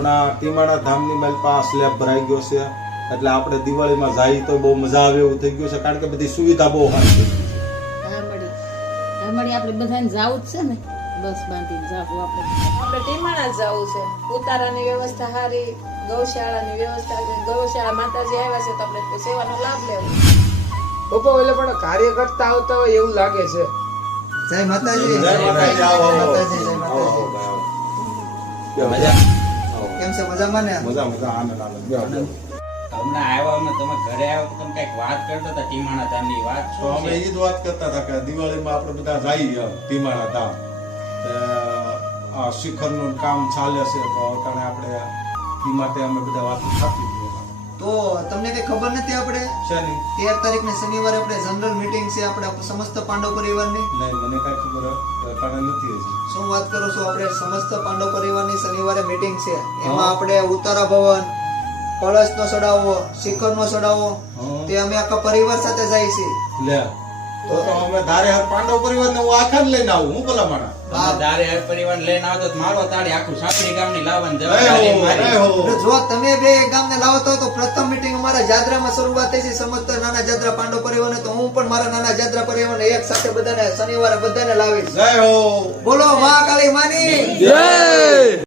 હમણાં ટીમાણા ધામની મલપા સ્લેબ ભરાઈ ગયો છે એટલે આપણે દિવાળીમાં જાય તો બહુ મજા આવે એવું થઈ ગયું છે કારણ કે બધી સુવિધા બહુ સારી થઈ ગઈ છે. આપણે બધાને જાવું જ છે ને, બસ બાંધીને જાવું આપણે ટીમાણા જવું છે. ઉતારાની વ્યવસ્થા સારી, ગૌશાળાની વ્યવસ્થા છે. ગૌશાળા માતાજી આવ્યા છે તો આપણે સેવાનો લાભ લેવો. પપ્પા એટલે પણ કાર્ય કરતા આવતા હોય એવું લાગે છે. જય માતાજી. જય માતાજી. આવો, આવો. માતાજી, જય આવો, માતાજી. આવો. કેમ છે, મજામાં ને? મજા આનંદ બેહો. હમણાં આવ્યા અમે તમે ઘરે આવ્યા તમે કઈક વાત કરતા હતા ટીમાણા ધામની વાત તો અમે એ જ વાત કરતા હતા કે દિવાળીમાં આપણે બધા જઈએ ટીમાણા ધામ આ શિખરનું કામ ચાલે છે તો અટાણે આપણે એ માટે અમે બધા વાત થતી હતી. તો તમને કઈ ખબર નથી? આપણે શેની? 13 તારીખને શનિવારે આપણે જનરલ મીટિંગ છે આપણે સમસ્ત પાંડવ પરિવારની. નહીં મને કઈ ખબર અટાણે નથી હજી. શું વાત કરો છો? આપણે સમસ્ત પાંડવ પરિવારની શનિવારે મીટિંગ છે. એમાં આપણે ઉતારા ભવન, કળશ નો ચડાવો, શિખર નો ચડાવો, તે અમે આખા પરિવાર સાથે જાય છે. લે તો અમે ધારે હાર પાંડવ પરિવાર ને હું આખા જ લઈને આવું. હું ભલા માણા દારે હર પરિવાર લઈને આવતો તો મારો તાળી આખું સાંકડી ગામની લાવવાની જય જવાબદારી હો, મારી. જય હો. જો તમે બે ગામને લાવતો તો પ્રથમ મીટિંગ અમારા જાત્રામાં શરૂઆત થઈ છે. સમસ્ત નાના જાત્રા પાંડવ પરિવારને, તો હું પણ મારા નાના જાત્રા પરિવારને એક સાથે બધાને શનિવારે બધાને લાવીશ. જય હો. બોલો મહાકાળી માની જય.